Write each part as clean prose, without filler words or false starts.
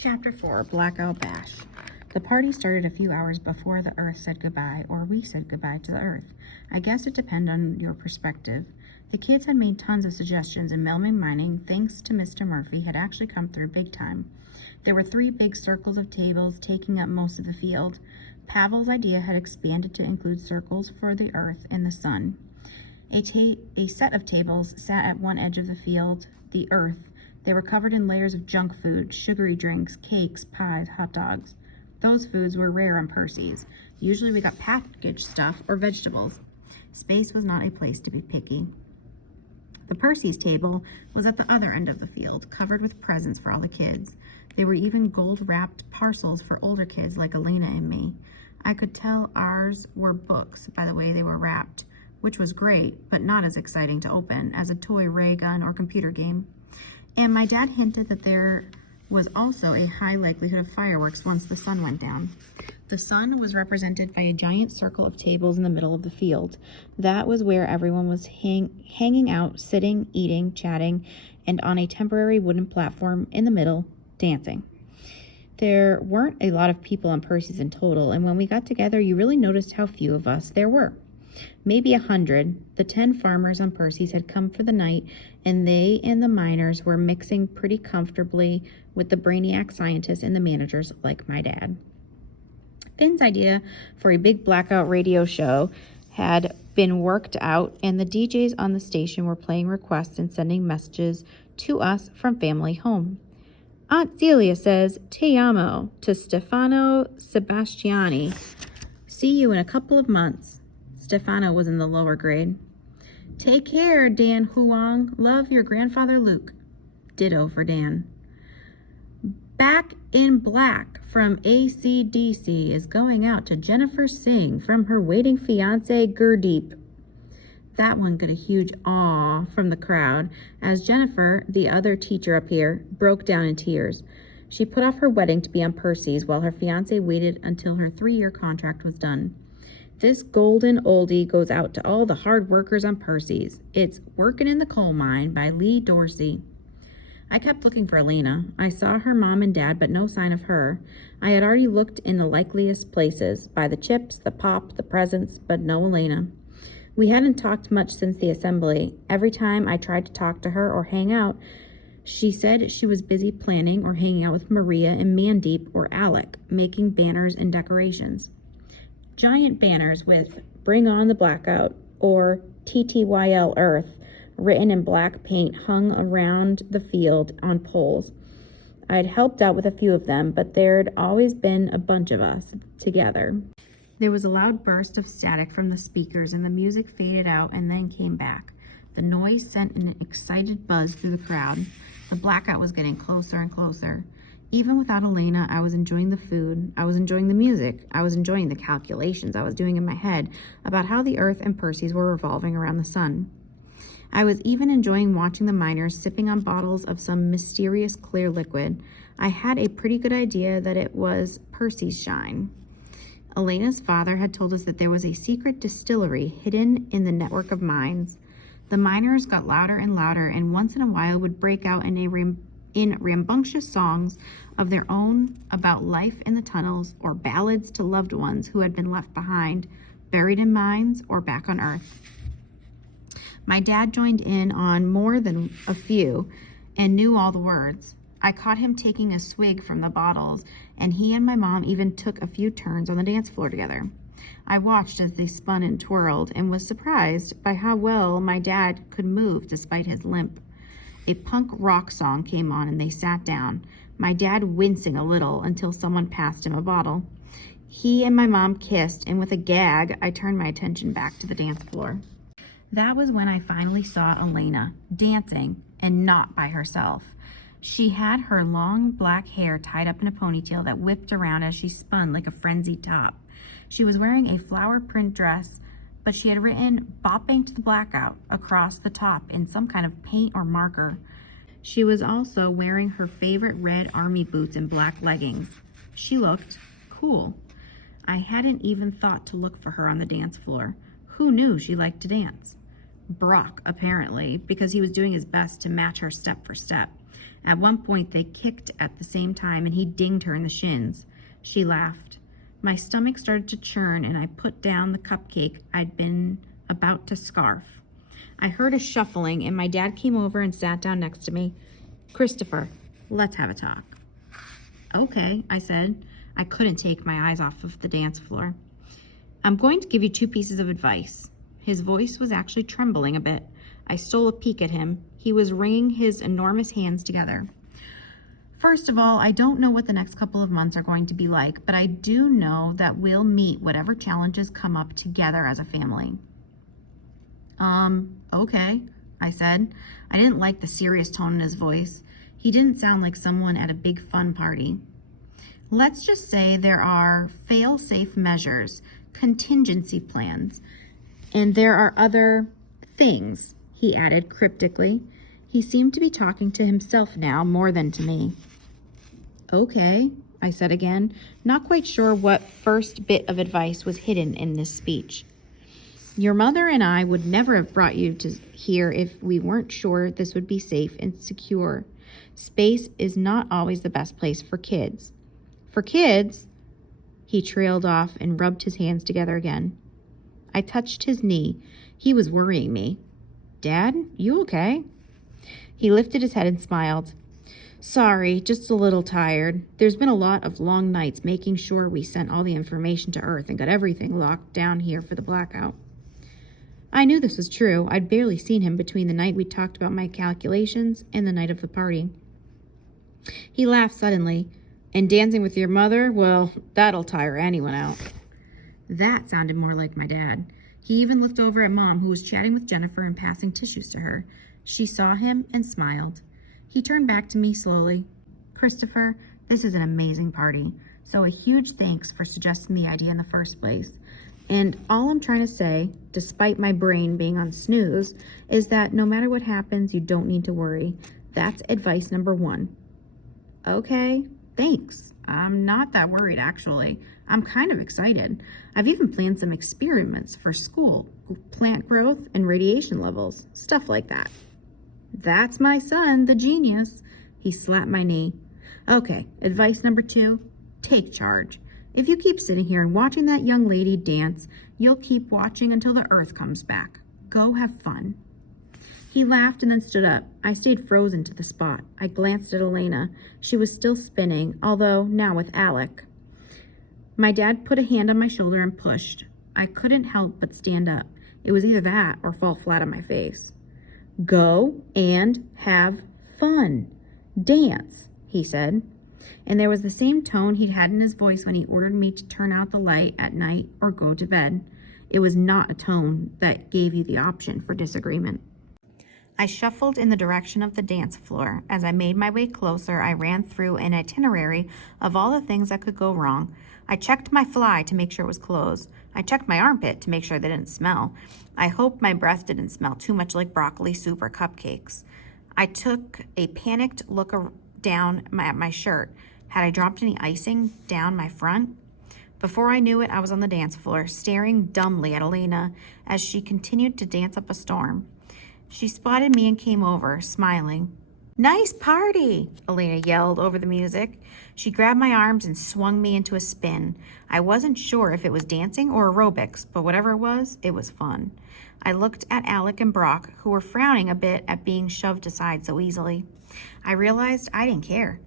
Chapter 4, Blackout Bash. The party started a few hours before the Earth said goodbye, or we said goodbye to the Earth. I guess it depended on your perspective. The kids had made tons of suggestions, and Melman Mining, thanks to Mr. Murphy, had actually come through big time. There were 3 big circles of tables taking up most of the field. Pavel's idea had expanded to include circles for the Earth and the Sun. A set of tables sat at one edge of the field, the Earth. They were covered in layers of junk food, sugary drinks, cakes, pies, hot dogs. Those foods were rare on Percy's. Usually we got packaged stuff or vegetables. Space was not a place to be picky. The Percy's table was at the other end of the field, covered with presents for all the kids. There were even gold-wrapped parcels for older kids like Elena and me. I could tell ours were books by the way they were wrapped, which was great, but not as exciting to open as a toy ray gun or computer game. And my dad hinted that there was also a high likelihood of fireworks once the sun went down. The sun was represented by a giant circle of tables in the middle of the field. That was where everyone was hanging out, sitting, eating, chatting, and on a temporary wooden platform in the middle, dancing. There weren't a lot of people on Percy's in total, and when we got together, you really noticed how few of us there were. Maybe 100. The 10 farmers on Percy's had come for the night, and they and the miners were mixing pretty comfortably with the brainiac scientists and the managers like my dad. Finn's idea for a big blackout radio show had been worked out, and the DJs on the station were playing requests and sending messages to us from family home. Aunt Celia says, "Te amo" to Stefano Sebastiani. See you in a couple of months. Stefano was in the lower grade. Take care, Dan Huang. Love, your grandfather Luke. Ditto for Dan. Back in Black from AC/DC is going out to Jennifer Singh from her waiting fiance Gurdeep. That one got a huge awe from the crowd as Jennifer, the other teacher up here, broke down in tears. She put off her wedding to be on Percy's while her fiance waited until her 3-year contract was done. This golden oldie goes out to all the hard workers on Percy's. It's Workin' in the Coal Mine by Lee Dorsey. I kept looking for Elena. I saw her mom and dad, but no sign of her. I had already looked in the likeliest places, by the chips, the pop, the presents, but no Elena. We hadn't talked much since the assembly. Every time I tried to talk to her or hang out, she said she was busy planning or hanging out with Maria and Mandeep or Alec, making banners and decorations. Giant banners with "Bring on the Blackout" or "TTYL Earth" written in black paint hung around the field on poles. I'd helped out with a few of them, but there'd always been a bunch of us together. There was a loud burst of static from the speakers, and the music faded out and then came back. The noise sent an excited buzz through the crowd. The blackout was getting closer and closer. Even without Elena, I was enjoying the food, I was enjoying the music, I was enjoying the calculations I was doing in my head about how the Earth and Percy's were revolving around the sun. I was even enjoying watching the miners sipping on bottles of some mysterious clear liquid. I had a pretty good idea that it was Percy's shine. Elena's father had told us that there was a secret distillery hidden in the network of mines. The miners got louder and louder, and once in a while would break out in rambunctious songs of their own about life in the tunnels or ballads to loved ones who had been left behind, buried in mines or back on Earth. My dad joined in on more than a few and knew all the words. I caught him taking a swig from the bottles, and he and my mom even took a few turns on the dance floor together. I watched as they spun and twirled and was surprised by how well my dad could move despite his limp. A punk rock song came on and they sat down, my dad wincing a little until someone passed him a bottle. He and my mom kissed, and with a gag, I turned my attention back to the dance floor. That was when I finally saw Elena, dancing, and not by herself. She had her long black hair tied up in a ponytail that whipped around as she spun like a frenzied top. She was wearing a flower print dress, but she had written "Bopping to the Blackout" across the top in some kind of paint or marker. She was also wearing her favorite red army boots and black leggings. She looked cool. I hadn't even thought to look for her on the dance floor. Who knew she liked to dance? Brock, apparently, because he was doing his best to match her step for step. At one point, they kicked at the same time, and he dinged her in the shins. She laughed. My stomach started to churn, and I put down the cupcake I'd been about to scarf. I heard a shuffling, and my dad came over and sat down next to me. "Christopher, let's have a talk." "Okay," I said. I couldn't take my eyes off of the dance floor. "I'm going to give you 2 pieces of advice." His voice was actually trembling a bit. I stole a peek at him. He was wringing his enormous hands together. "First of all, I don't know what the next couple of months are going to be like, but I do know that we'll meet whatever challenges come up together as a family." Okay," I said. I didn't like the serious tone in his voice. He didn't sound like someone at a big fun party. "Let's just say there are fail-safe measures, contingency plans, and there are other things," he added cryptically. He seemed to be talking to himself now more than to me. "Okay," I said again, not quite sure what first bit of advice was hidden in this speech. "Your mother and I would never have brought you to here if we weren't sure this would be safe and secure. Space is not always the best place for kids." "For kids?" He trailed off and rubbed his hands together again. I touched his knee. He was worrying me. "Dad, you okay?" He lifted his head and smiled. "Sorry, just a little tired. There's been a lot of long nights making sure we sent all the information to Earth and got everything locked down here for the blackout." I knew this was true. I'd barely seen him between the night we talked about my calculations and the night of the party. He laughed suddenly. "And dancing with your mother? Well, that'll tire anyone out." That sounded more like my dad. He even looked over at Mom, who was chatting with Jennifer and passing tissues to her. She saw him and smiled. He turned back to me slowly. "Christopher, this is an amazing party, so a huge thanks for suggesting the idea in the first place. And all I'm trying to say, despite my brain being on snooze, is that no matter what happens, you don't need to worry. That's advice number 1. "Okay, thanks. I'm not that worried, actually. I'm kind of excited. I've even planned some experiments for school, plant growth and radiation levels, stuff like that." "That's my son, the genius." He slapped my knee. "Okay, advice number 2, take charge. If you keep sitting here and watching that young lady dance, you'll keep watching until the Earth comes back. Go have fun." He laughed and then stood up. I stayed frozen to the spot. I glanced at Elena. She was still spinning, although now with Alec. My dad put a hand on my shoulder and pushed. I couldn't help but stand up. It was either that or fall flat on my face. "Go and have fun. Dance," he said. And there was the same tone he'd had in his voice when he ordered me to turn out the light at night or go to bed. It was not a tone that gave you the option for disagreement. I shuffled in the direction of the dance floor. As I made my way closer, I ran through an itinerary of all the things that could go wrong. I checked my fly to make sure it was closed. I checked my armpit to make sure they didn't smell. I hoped my breath didn't smell too much like broccoli soup or cupcakes. I took a panicked look down at my shirt. Had I dropped any icing down my front? Before I knew it, I was on the dance floor, staring dumbly at Elena as she continued to dance up a storm. She spotted me and came over, smiling. "Nice party," Elena yelled over the music. She grabbed my arms and swung me into a spin. I wasn't sure if it was dancing or aerobics, but whatever it was fun. I looked at Alec and Brock, who were frowning a bit at being shoved aside so easily. I realized I didn't care.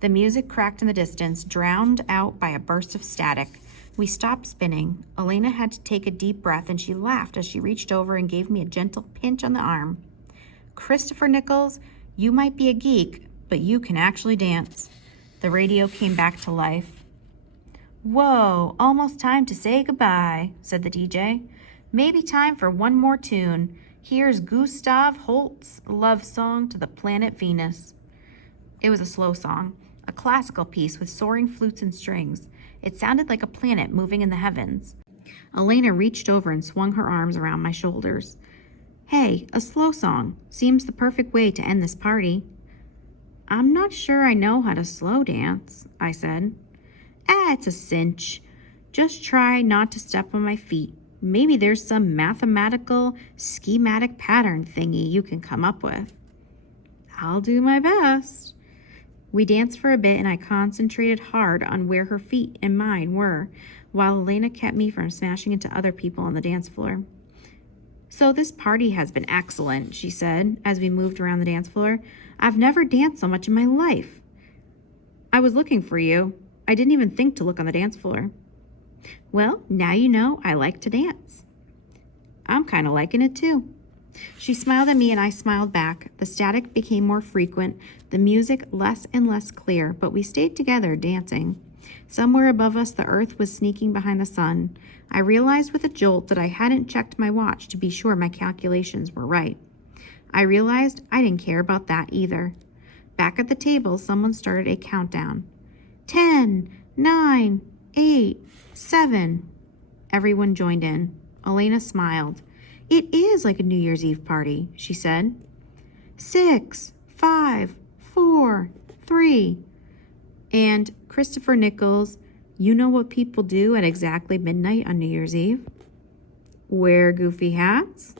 The music cracked in the distance, drowned out by a burst of static. We stopped spinning. Elena had to take a deep breath, and she laughed as she reached over and gave me a gentle pinch on the arm. "Christopher Nichols, you might be a geek, but you can actually dance." The radio came back to life. "Whoa, almost time to say goodbye," said the DJ. "Maybe time for one more tune. Here's Gustav Holst's love song to the planet Venus." It was a slow song, a classical piece with soaring flutes and strings. It sounded like a planet moving in the heavens. Elena reached over and swung her arms around my shoulders. "Hey, a slow song. Seems the perfect way to end this party." "I'm not sure I know how to slow dance," I said. It's a cinch. Just try not to step on my feet. Maybe there's some mathematical, schematic pattern thingy you can come up with." "I'll do my best." We danced for a bit, and I concentrated hard on where her feet and mine were, while Elena kept me from smashing into other people on the dance floor. "So this party has been excellent," she said, as we moved around the dance floor. "I've never danced so much in my life." "I was looking for you. I didn't even think to look on the dance floor." "Well, now you know I like to dance." "I'm kind of liking it too." She smiled at me and I smiled back. The static became more frequent, the music less and less clear, but we stayed together, dancing. Somewhere above us, the earth was sneaking behind the sun. I realized with a jolt that I hadn't checked my watch to be sure my calculations were right. I realized I didn't care about that either. Back at the table, someone started a countdown. 10, 9, 8, 7. Everyone joined in. Elena smiled. "It is like a New Year's Eve party," she said. 6, 5, 4, 3. And Christopher Nichols, you know what people do at exactly midnight on New Year's Eve? Wear goofy hats?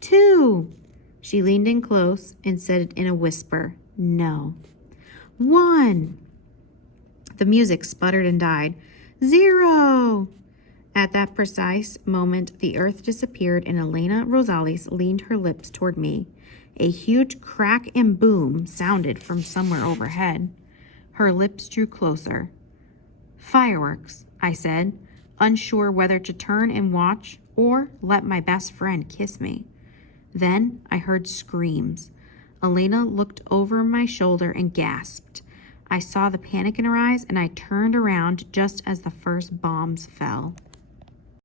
2. She leaned in close and said it in a whisper. No. 1. The music sputtered and died. 0. At that precise moment, the earth disappeared and Elena Rosales leaned her lips toward me. A huge crack and boom sounded from somewhere overhead. Her lips drew closer. "Fireworks," I said, unsure whether to turn and watch or let my best friend kiss me. Then I heard screams. Elena looked over my shoulder and gasped. I saw the panic in her eyes and I turned around just as the first bombs fell.